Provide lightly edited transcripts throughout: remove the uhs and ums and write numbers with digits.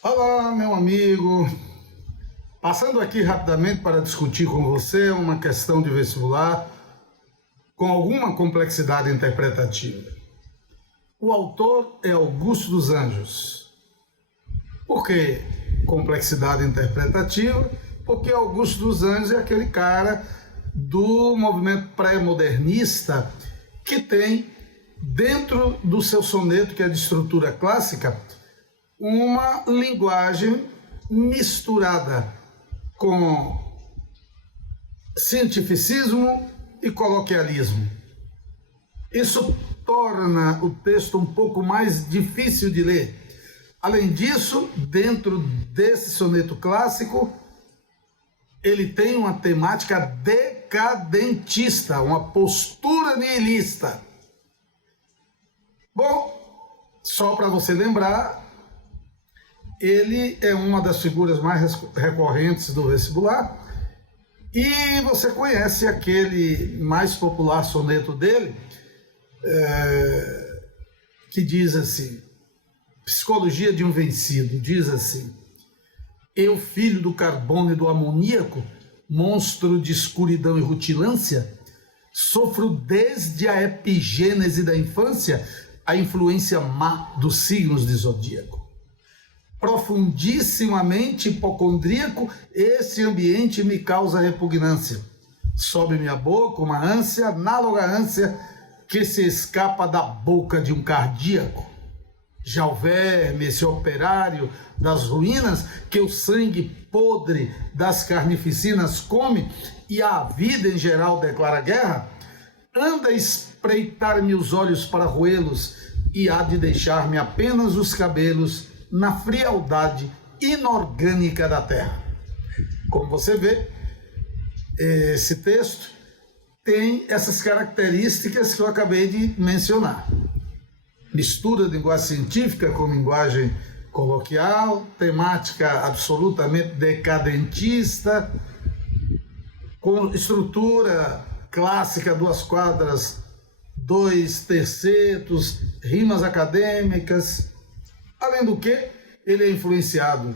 Olá, meu amigo. Passando aqui rapidamente para discutir com você uma questão de vestibular com alguma complexidade interpretativa. O autor é Augusto dos Anjos. Por que complexidade interpretativa? Porque Augusto dos Anjos é aquele cara do movimento pré-modernista que tem, dentro do seu soneto, que é de estrutura clássica, uma linguagem misturada com cientificismo e coloquialismo. Isso torna o texto um pouco mais difícil de ler. Além disso, dentro desse soneto clássico, ele tem uma temática decadentista, uma postura nihilista. Bom, só para você lembrar, ele é uma das figuras mais recorrentes do vestibular e você conhece aquele mais popular soneto dele, que diz assim, Psicologia de um Vencido, diz assim: eu, filho do carbono e do amoníaco, monstro de escuridão e rutilância, sofro desde a epigênese da infância a influência má dos signos de zodíaco. Profundissimamente hipocondríaco, esse ambiente me causa repugnância. Sobe minha boca uma ânsia, análoga à ânsia que se escapa da boca de um cardíaco. Já o verme, esse operário das ruínas, que o sangue podre das carnificinas come e a vida em geral declara guerra, anda a espreitar-me os olhos para roê-los e há de deixar-me apenas os cabelos na frialdade inorgânica da terra. Como você vê, esse texto tem essas características que eu acabei de mencionar. Mistura de linguagem científica com linguagem coloquial, temática absolutamente decadentista, com estrutura clássica, 2 quadras, 2 tercetos, rimas acadêmicas. Além do que, ele é influenciado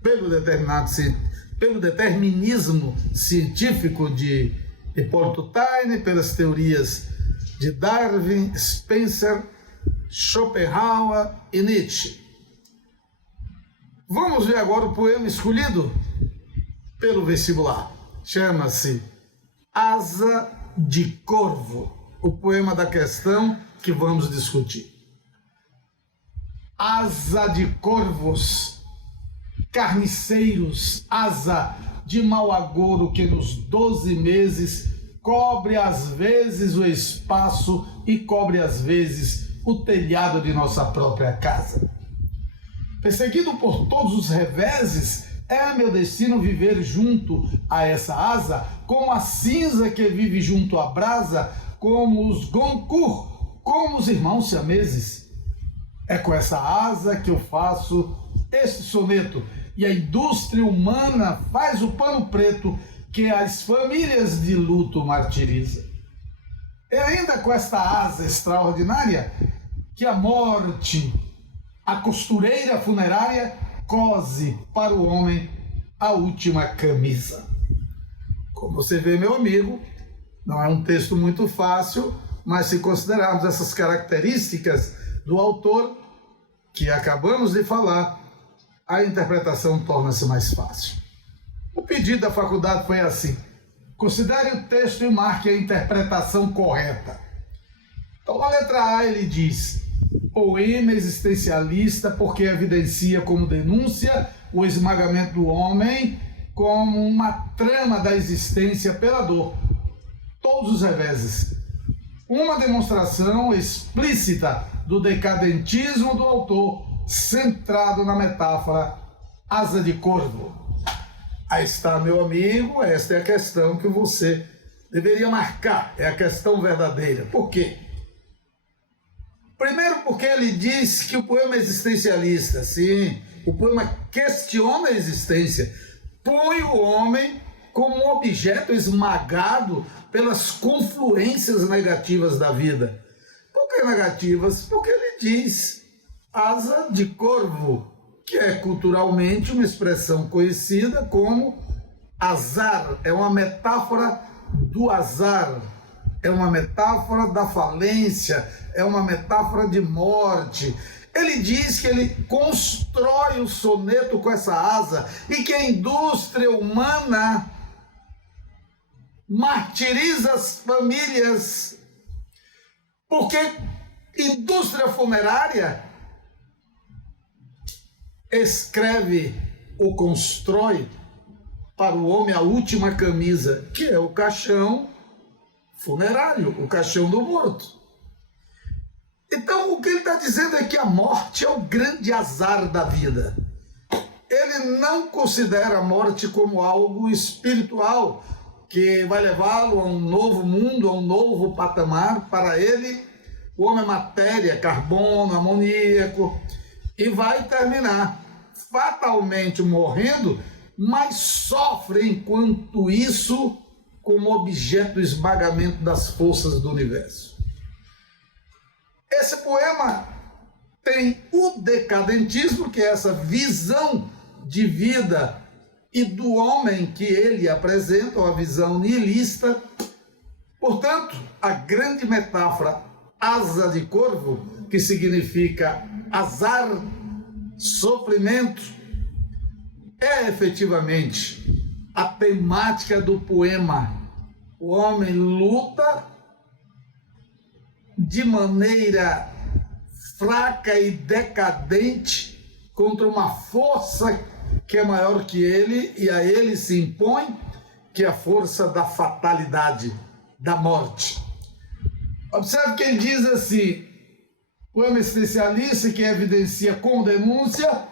pelo determinismo científico de Hipólito Taine, pelas teorias de Darwin, Spencer, Schopenhauer e Nietzsche. Vamos ver agora o poema escolhido pelo vestibular. Chama-se Asa de Corvo, o poema da questão que vamos discutir. Asa de corvos, carniceiros, asa de mau agouro que nos 12 meses cobre às vezes o espaço e cobre às vezes o telhado de nossa própria casa. Perseguido por todos os reveses, é meu destino viver junto a essa asa, como a cinza que vive junto à brasa, como os Goncourt, como os irmãos siameses. É com essa asa que eu faço este soneto, e a indústria humana faz o pano preto que as famílias de luto martiriza. É ainda com esta asa extraordinária que a morte, a costureira funerária, cose para o homem a última camisa. Como você vê, meu amigo, não é um texto muito fácil, mas se considerarmos essas características do autor que acabamos de falar, a interpretação torna-se mais fácil. O pedido da faculdade foi assim: considere o texto e marque a interpretação correta. Então, na letra A ele diz: poema existencialista porque evidencia como denúncia o esmagamento do homem como uma trama da existência pela dor. Todos os reveses. Uma demonstração explícita do decadentismo do autor, centrado na metáfora asa de corvo. Aí está, meu amigo, esta é a questão que você deveria marcar, é a questão verdadeira. Por quê? Primeiro porque ele diz que o poema é existencialista, sim, o poema questiona a existência, põe o homem como um objeto esmagado pelas confluências negativas da vida. Por que negativas? Porque ele diz asa de corvo, que é culturalmente uma expressão conhecida como azar. É uma metáfora do azar, é uma metáfora da falência, é uma metáfora de morte. Ele diz que ele constrói o soneto com essa asa e que a indústria humana martiriza as famílias, porque indústria funerária escreve ou constrói para o homem a última camisa, que é o caixão funerário, o caixão do morto. Então, o que ele está dizendo é que a morte é o grande azar da vida. Ele não considera a morte como algo espiritual, que vai levá-lo a um novo mundo, a um novo patamar. Para ele, o homem é matéria, carbono, amoníaco, e vai terminar fatalmente morrendo, mas sofre enquanto isso como objeto do esmagamento das forças do universo. Esse poema tem o decadentismo, que é essa visão de vida e do homem que ele apresenta, uma visão nihilista. Portanto, a grande metáfora asa de corvo, que significa azar, sofrimento, é efetivamente a temática do poema. O homem luta de maneira fraca e decadente contra uma força que é maior que ele, e a ele se impõe, que é a força da fatalidade, da morte. Observe que ele diz assim: poema existencialista que evidencia com denúncia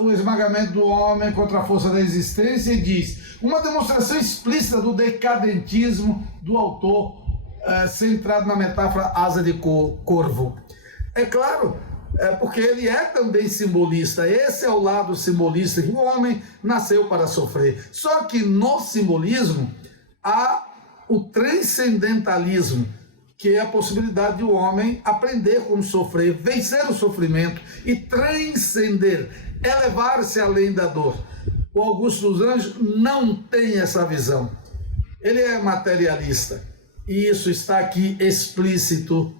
o esmagamento do homem contra a força da existência, e diz: uma demonstração explícita do decadentismo do autor, centrado na metáfora asa de corvo. É claro, porque ele é também simbolista. Esse é o lado simbolista, que o homem nasceu para sofrer. Só que no simbolismo há o transcendentalismo, que é a possibilidade do homem aprender como sofrer, vencer o sofrimento e transcender, elevar-se além da dor. O Augusto dos Anjos não tem essa visão. Ele é materialista. E isso está aqui explícito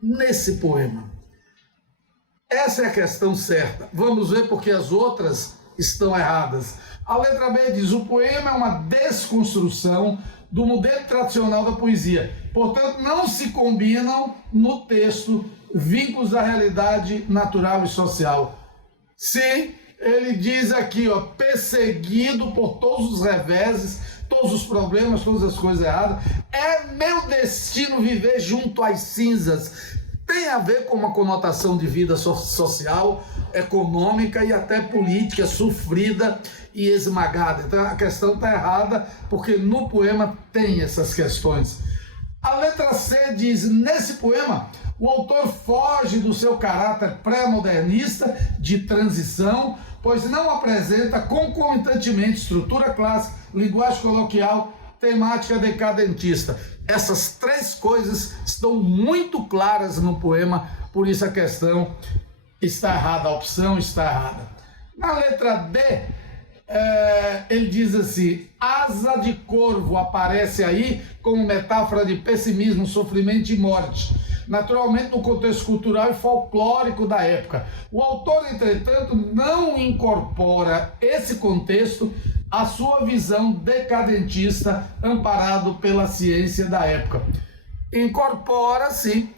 nesse poema. Essa é a questão certa. Vamos ver porque as outras estão erradas. A letra B diz: o poema é uma desconstrução do modelo tradicional da poesia. Portanto, não se combinam no texto vínculos da realidade natural e social. Sim, ele diz aqui, perseguido por todos os reveses, todos os problemas, todas as coisas erradas. É meu destino viver junto às cinzas. Tem a ver com uma conotação de vida social, econômica e até política, sofrida e esmagada. Então a questão está errada, porque no poema tem essas questões. A letra C diz: nesse poema, o autor foge do seu caráter pré-modernista de transição, pois não apresenta concomitantemente estrutura clássica, linguagem coloquial, temática decadentista. Essas três coisas estão muito claras no poema, por isso a questão está errada, a opção está errada. Na letra D, ele diz assim: asa de corvo aparece aí como metáfora de pessimismo, sofrimento e morte, naturalmente no contexto cultural e folclórico da época. O autor, entretanto, não incorpora esse contexto à sua visão decadentista, amparado pela ciência da época. Incorpora, sim.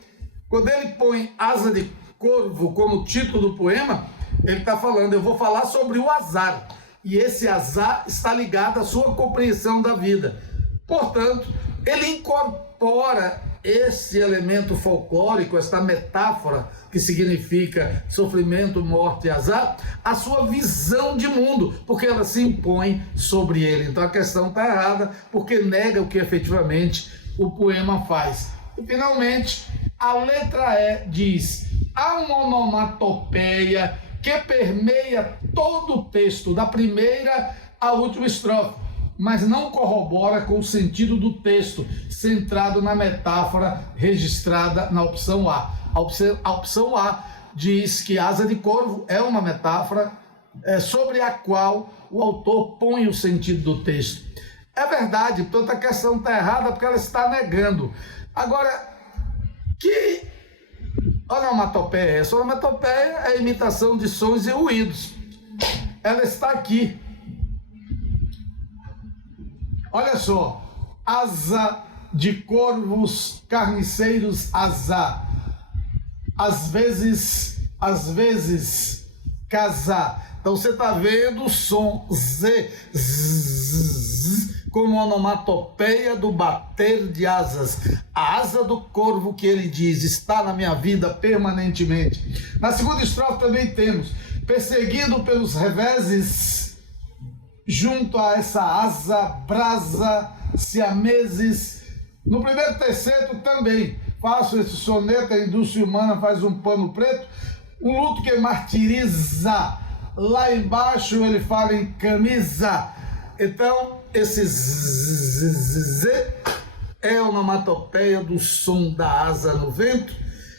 Quando ele põe asa de corvo como título do poema, ele está falando: eu vou falar sobre o azar. E esse azar está ligado à sua compreensão da vida. Portanto, ele incorpora esse elemento folclórico, essa metáfora que significa sofrimento, morte e azar, a sua visão de mundo, porque ela se impõe sobre ele. Então a questão está errada, porque nega o que efetivamente o poema faz. E finalmente, a letra E diz: há uma onomatopeia que permeia todo o texto, da primeira à última estrofe, mas não corrobora com o sentido do texto, centrado na metáfora registrada na opção A. A opção A diz que asa de corvo é uma metáfora sobre a qual o autor põe o sentido do texto. É verdade, portanto a questão está errada porque ela está negando. Agora, que onomatopeia é essa? Onomatopeia é a imitação de sons e ruídos. Ela está aqui. Olha só, asa de corvos carniceiros, asa. Às vezes, casar. Então você está vendo o som Z, como onomatopeia do bater de asas. A asa do corvo que ele diz está na minha vida permanentemente. Na segunda estrofe também temos: perseguido pelos reveses, junto a essa asa, brasa, siameses. No primeiro terceto também faço esse soneto, a indústria humana faz um pano preto, um luto que martiriza. Lá embaixo ele fala em camisa. Então, esse Z é a onomatopeia do som da asa no vento.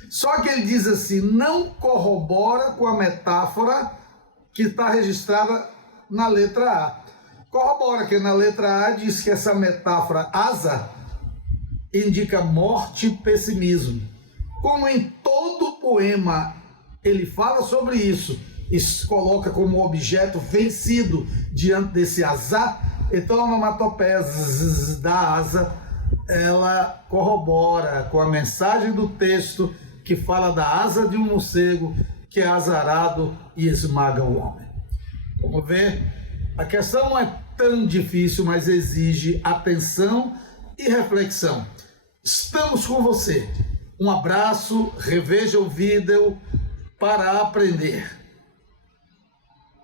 Só que ele diz assim, não corrobora com a metáfora que está registrada na letra A. Corrobora que na letra A diz que essa metáfora asa indica morte e pessimismo. Como em todo poema ele fala sobre isso, e se coloca como objeto vencido diante desse azar, então a onomatopeia da asa, ela corrobora com a mensagem do texto que fala da asa de um morcego que é azarado e esmaga o homem. Vamos ver? A questão não é tão difícil, mas exige atenção e reflexão. Estamos com você. Um abraço, reveja o vídeo para aprender.